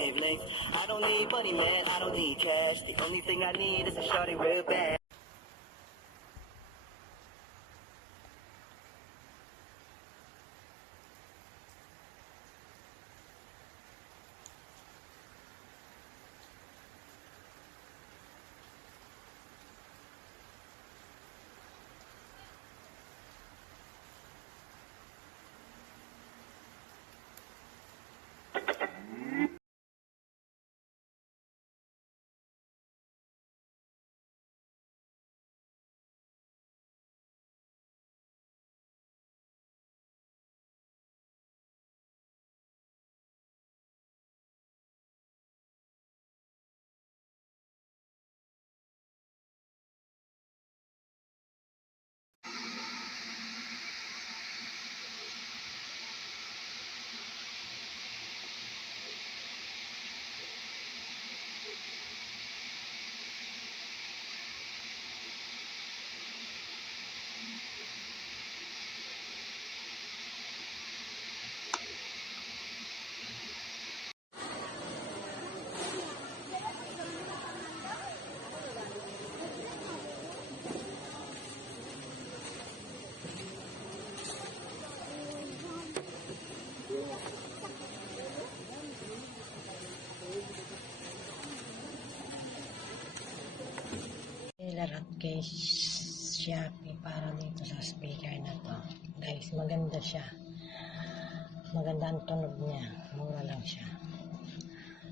I don't need money, man, I don't need cash. The only thing I need is a shorty real bad. Seller at kay Shopee para dito sa speaker na to. Guys, maganda siya. Maganda ang tunog niya. Mura lang siya.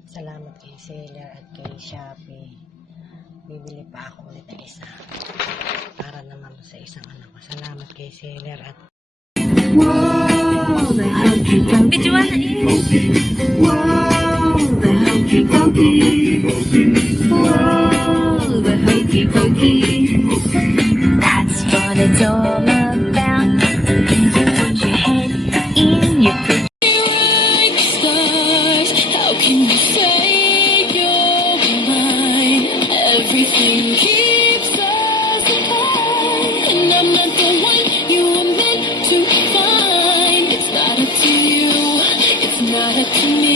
Salamat kay Seller at kay Shopee. Bibili pa ako ulit ng isa. Para naman sa isang anak ko. Salamat kay Seller at Bijuan na Wow, the hokey pokey. Wow, the hokey pokey. That's what it's all about. Put your head in your like stars. How can you say you're mine? Everything keeps us apart, and I'm not the one you were meant to find. It's not up to you, it's not up to me.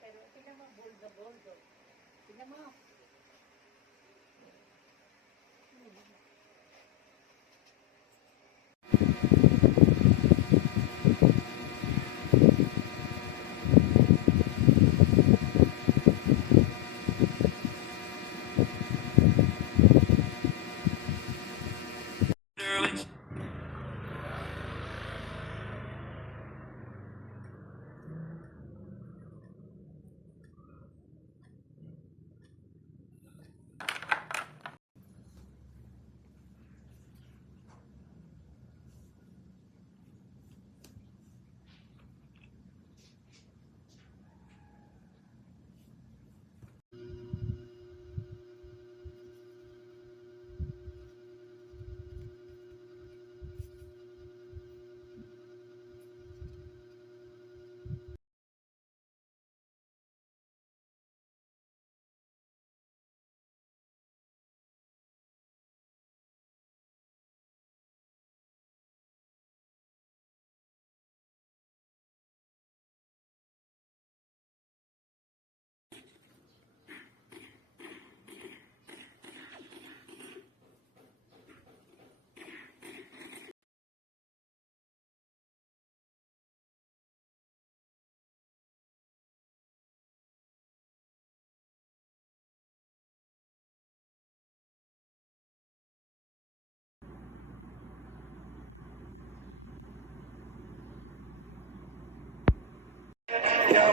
Pero tingnan mo, boldo. Tingnan mo.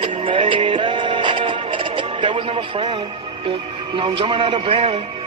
we made it. That was never friendly. Yeah. Now I'm jumping out of band.